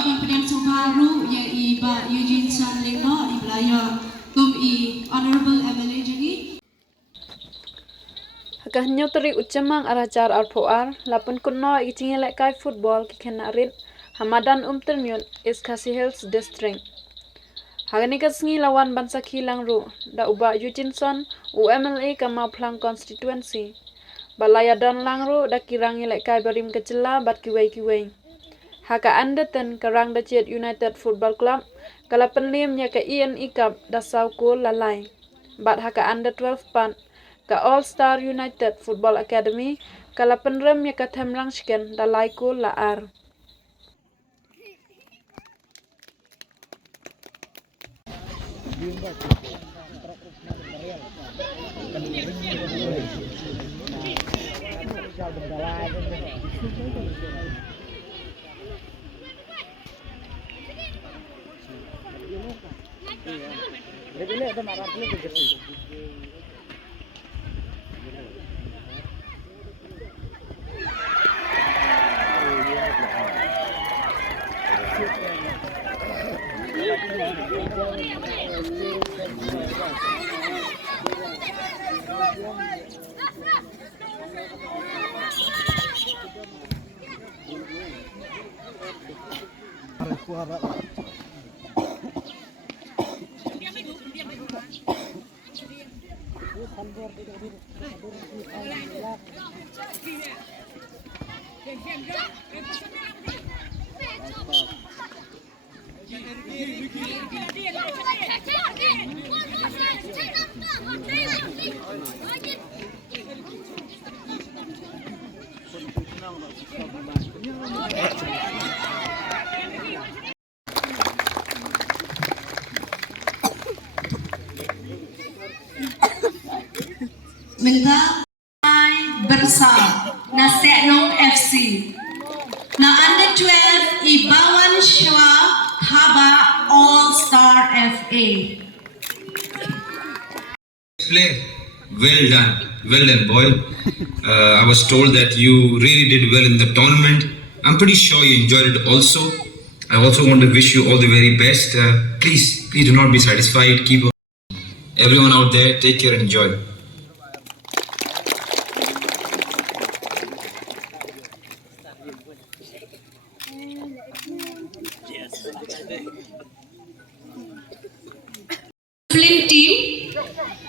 menyo pemilihan baru ya iba Eugenecup lima ibelaya kum I honorable MLA jadi khynnah teri ucamang aracar arpoar lapun kunno itingilek kai football ki khynnah rit hamadan umtyrñiut is Sakhi Hills district. Hagani kasngi lawan ban Sakhi langru da uba Eugenecup UMLA kama plang constituency. Balaya dan langru da kirang ilek kai barim kecela bat kiweikiwei. Haka andeten karang da Ciet United Football Club kala penlim nya ka Eugenecup da sauko lalai. Bat haka under 12 pan ka All Star United Football Academy kala penrem nya ka temrang shiken da laiko laar. Minta bersama Nasenong FC. Na under 12 Ibawan Shwa Haba All Star FA. Play well done, boy. I was told that you really did well in the tournament. I'm pretty sure you enjoyed it also. I also want to wish you all the very best. Please do not be satisfied. Keep everyone out there, take care and enjoy. Discipline team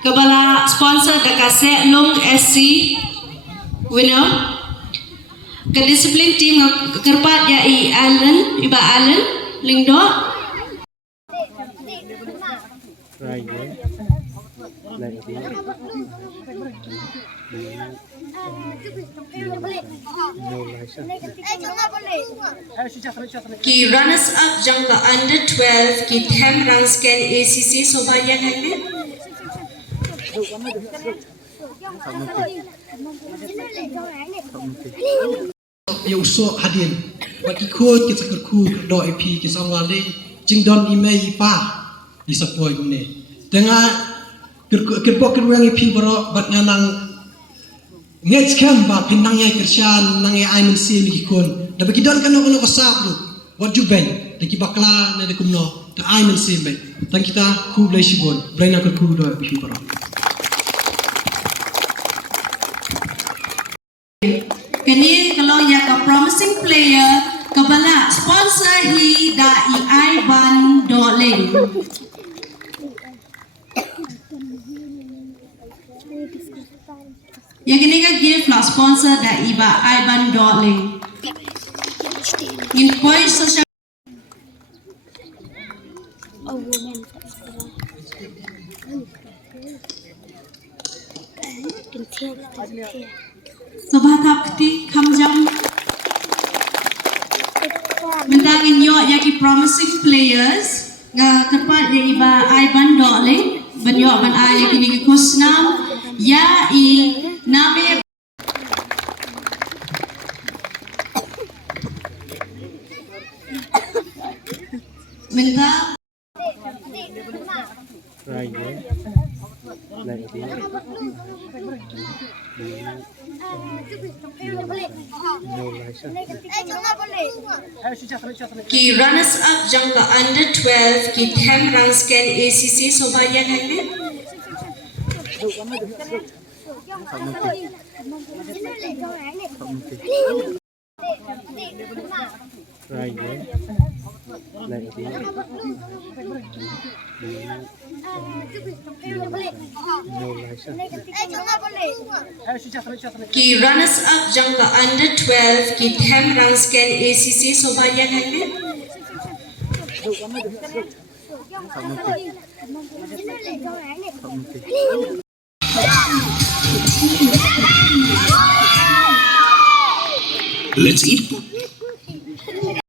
kebala sponsor dakase long SC winner ke discipline team kerpat ya Iba Allen Lingdo ki runners up jangka under 12 ki them rang scan ACC sobayan hai Yung so hadin bagi kod kita kerku do IP kita awali jingdon email pa di sapoi gune tengah kerpok kerwang IP baro bat nganang ngets kem ba pinang yai kersian nang yai Aiban sim ikon da bagi don kano kasap lu wat juben da ki bakla na de kumno da Aiban sim be tan kita ku blai sibon blai na kerku do IP baro. Kini kalau ya ka promising player kebala sponsor hi da Aiban dohling. Ya kini ka gift la sponsor da Aiban dohling. In point social Sobatapti kamjam mentangin yo yaki promising players nga kerpat ya iba Aiban dohling banyo ban ay kini kusnam ya I name minta Ki runners up jangka under 12 ki them rangsken ACC sobayan haile. Ki runners up jangka under 12 ki them rangsken ACC sobayan haile. Let's eat.